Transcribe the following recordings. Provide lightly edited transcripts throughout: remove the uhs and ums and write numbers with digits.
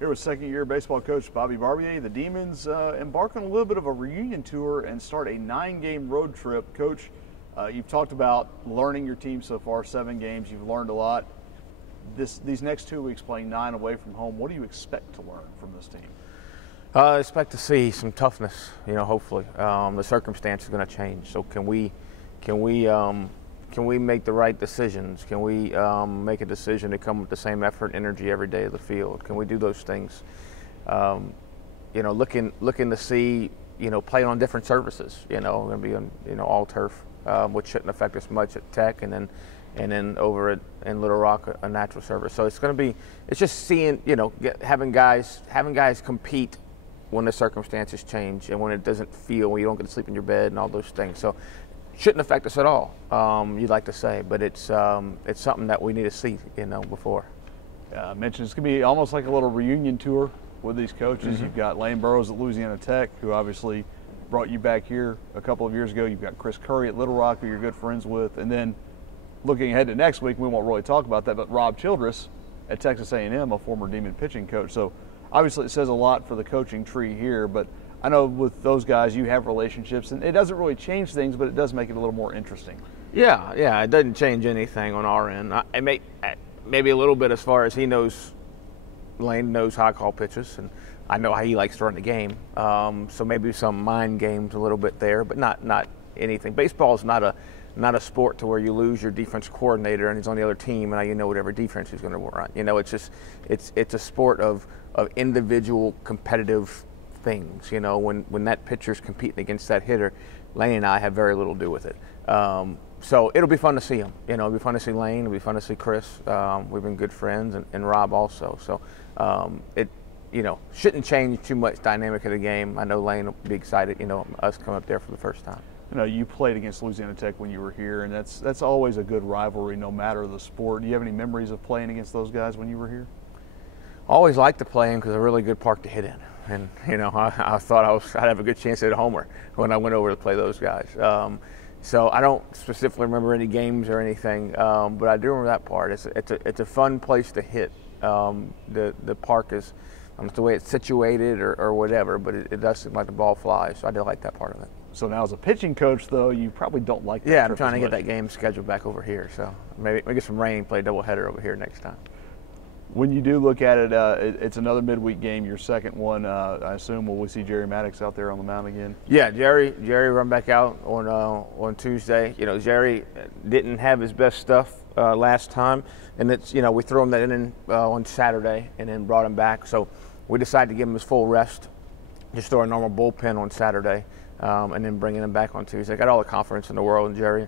Here with second-year baseball coach Bobby Barbier, the Demons embark on a little bit of a reunion tour and start a 9-game road trip. Coach, you've talked about learning your team so far, 7 games. You've learned a lot. These next 2 weeks playing 9 away from home, what do you expect to learn from this team? I expect to see some toughness, hopefully. The circumstance is going to change. So can we make the right decisions? Can we make a decision to come with the same effort and energy every day of the field? Can we do those things? Looking to see, playing on different surfaces. We're going to be on, all turf, which shouldn't affect us much at Tech, and then over in Little Rock, a natural surface. So it's just seeing, having guys compete when the circumstances change and when it doesn't feel, when you don't get to sleep in your bed and all those things. So shouldn't affect us at all, you'd like to say, but it's something that we need to see, before. I mentioned it's going to be almost like a little reunion tour with these coaches. Mm-hmm. You've got Lane Burroughs at Louisiana Tech, who obviously brought you back here a couple of years ago. You've got Chris Curry at Little Rock, who you're good friends with. And then looking ahead to next week, we won't really talk about that, but Rob Childress at Texas A&M, a former Demon pitching coach. So obviously it says a lot for the coaching tree here, but I know with those guys you have relationships, and it doesn't really change things, but it does make it a little more interesting. Yeah, it doesn't change anything on our end. Maybe a little bit as far as Lane knows how I call pitches, and I know how he likes to run the game. So maybe some mind games a little bit there, but not anything. Baseball is not a sport to where you lose your defense coordinator and he's on the other team and now you know whatever defense he's going to run. It's a sport of individual competitive things. When that pitcher's competing against that hitter, Lane and I have very little to do with it. So it'll be fun to see him. It'll be fun to see Lane. It'll be fun to see Chris. We've been good friends, and Rob also. So it shouldn't change too much dynamic of the game. I know Lane will be excited. Us coming up there for the first time. You played against Louisiana Tech when you were here, and that's always a good rivalry, no matter the sport. Do you have any memories of playing against those guys when you were here? Always liked to play them because they're a really good park to hit in. And, I thought I'd have a good chance to hit a homer when I went over to play those guys. So I don't specifically remember any games or anything, but I do remember that part. It's a fun place to hit. The park is, the way it's situated or whatever, but it does seem like the ball flies, so I do like that part of it. So now as a pitching coach, though, you probably don't like that. Yeah, I'm trying to get that game scheduled back over here, so maybe get some rain, play a doubleheader over here next time. When you do look at it, it's another midweek game, your second one. I assume will we see Jerry Maddox out there on the mound again? Yeah, Jerry run back out on Tuesday. Jerry didn't have his best stuff last time, and it's we threw him that inning on Saturday and then brought him back. So we decided to give him his full rest, just throw a normal bullpen on Saturday, and then bringing him back on Tuesday. Got all the confidence in the world in Jerry.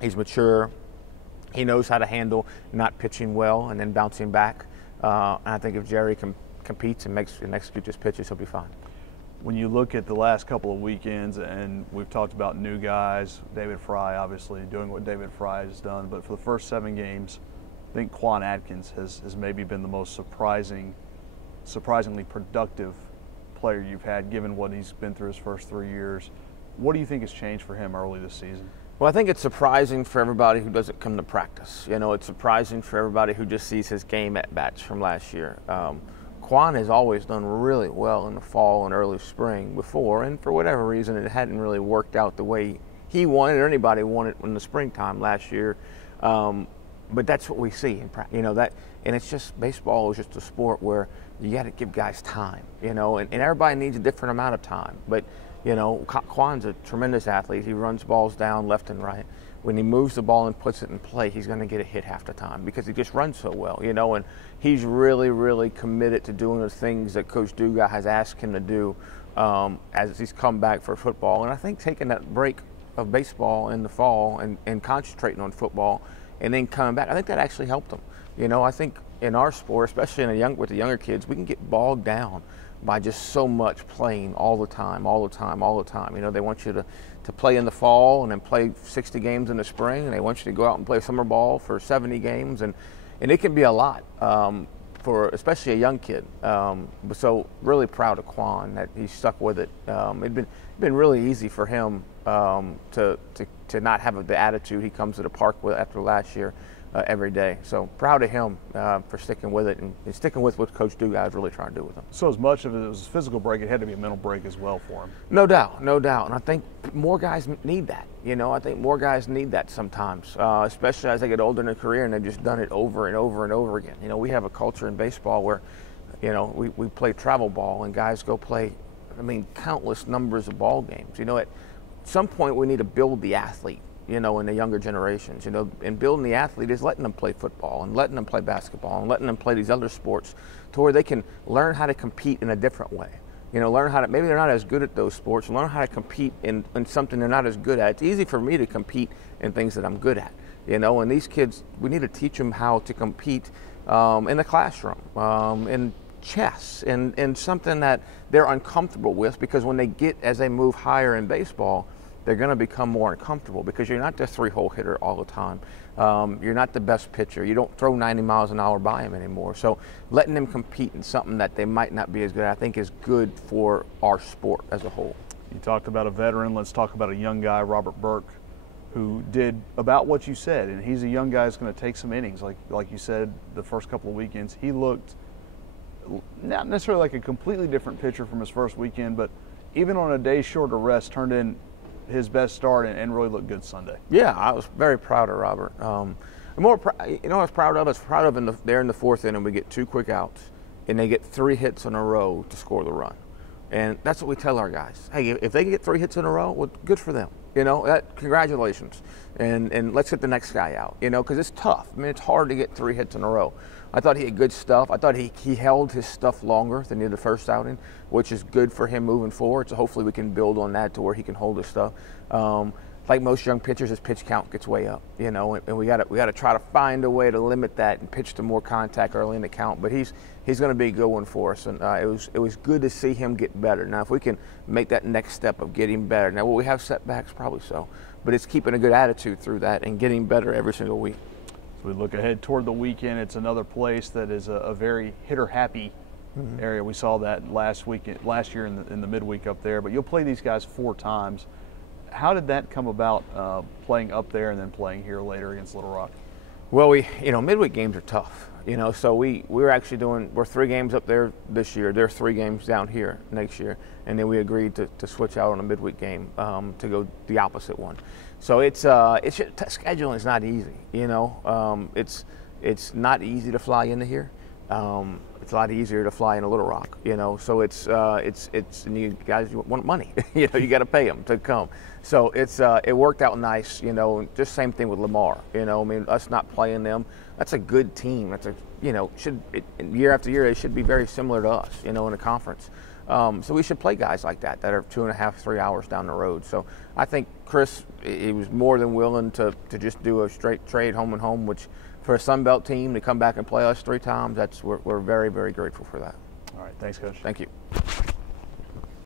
He's mature. He knows how to handle not pitching well and then bouncing back. And I think if Jerry competes and executes his pitches, he'll be fine. When you look at the last couple of weekends, and we've talked about new guys, David Fry obviously doing what David Fry has done, but for the first 7 games, I think Quan Atkins has maybe been the most surprisingly productive player you've had, given what he's been through his first 3 years. What do you think has changed for him early this season? Well, I think it's surprising for everybody who doesn't come to practice. It's surprising for everybody who just sees his game at bats from last year. Quan has always done really well in the fall and early spring before, and for whatever reason, it hadn't really worked out the way he wanted or anybody wanted in the springtime last year. But that's what we see in practice. And it's just, baseball is just a sport where you got to give guys time. And everybody needs a different amount of time. But Quan's a tremendous athlete. He runs balls down left and right. When he moves the ball and puts it in play, he's going to get a hit half the time because he just runs so well, and he's really, really committed to doing the things that Coach Dugas has asked him to do as he's come back for football. And I think taking that break of baseball in the fall and concentrating on football and then coming back, I think that actually helped him. I think in our sport, especially with the younger kids, we can get bogged down by just so much playing all the time. They want you to play in the fall and then play 60 games in the spring, and they want you to go out and play summer ball for 70 games, and it can be a lot for especially a young kid. So really proud of Quan that he stuck with it. It'd been really easy for him to not have the attitude he comes to the park with after last year. every day. So proud of him for sticking with it and sticking with what Coach Dugas is really trying to do with him. So as much of it was a physical break, it had to be a mental break as well for him. No doubt, no doubt. And I think more guys need that. I think more guys need that sometimes, especially as they get older in their career and they've just done it over and over and over again. We have a culture in baseball where, we play travel ball and guys go play, countless numbers of ball games. At some point we need to build the athlete. In the younger generations, and building the athlete is letting them play football and letting them play basketball and letting them play these other sports to where they can learn how to compete in a different way. Learn how to, maybe they're not as good at those sports, learn how to compete in something they're not as good at. It's easy for me to compete in things that I'm good at, and these kids, we need to teach them how to compete in the classroom, in chess, in something that they're uncomfortable with, because when as they move higher in baseball, they're going to become more uncomfortable because you're not the three-hole hitter all the time. You're not the best pitcher. You don't throw 90 miles an hour by them anymore. So letting them compete in something that they might not be as good at, I think, is good for our sport as a whole. You talked about a veteran. Let's talk about a young guy, Robert Burke, who did about what you said. And he's a young guy who's going to take some innings. Like you said, the first couple of weekends, he looked not necessarily like a completely different pitcher from his first weekend, but even on a day short of rest, turned in his best start and really looked good Sunday. Yeah, I was very proud of Robert. I was proud of there in the fourth inning, we get 2 quick outs, and they get 3 hits in a row to score the run. And that's what we tell our guys. Hey, if they get 3 hits in a row, well, good for them. Congratulations. And let's get the next guy out, because it's tough. It's hard to get 3 hits in a row. I thought he had good stuff. I thought he held his stuff longer than he did the first outing, which is good for him moving forward. So hopefully we can build on that to where he can hold his stuff. Like most young pitchers, his pitch count gets way up, and we got to try to find a way to limit that and pitch to more contact early in the count. But he's going to be a good one for us, and it was good to see him get better. Now, if we can make that next step of getting better, now will we have setbacks? Probably so, but it's keeping a good attitude through that and getting better every single week. As we look ahead toward the weekend, it's another place that is a very hitter-happy area. We saw that last year in the midweek up there. But you'll play these guys 4 times. How did that come about, playing up there and then playing here later against Little Rock? Well, midweek games are tough. So we're 3 games up there this year. There are 3 games down here next year, and then we agreed to switch out on a midweek game to go the opposite one. So scheduling is not easy. It's not easy to fly into here. It's a lot easier to fly into Little Rock. So and you guys want money. You got to pay them to come. So it worked out nice. Just same thing with Lamar. Us not playing them. That's a good team. That's year after year, they should be very similar to us, in a conference. So we should play guys like that are 2.5, 3 hours down the road. So I think Chris, he was more than willing to just do a straight trade home and home, which for a Sun Belt team to come back and play us 3 times, we're very, very grateful for that. All right, thanks, Coach. Thank you.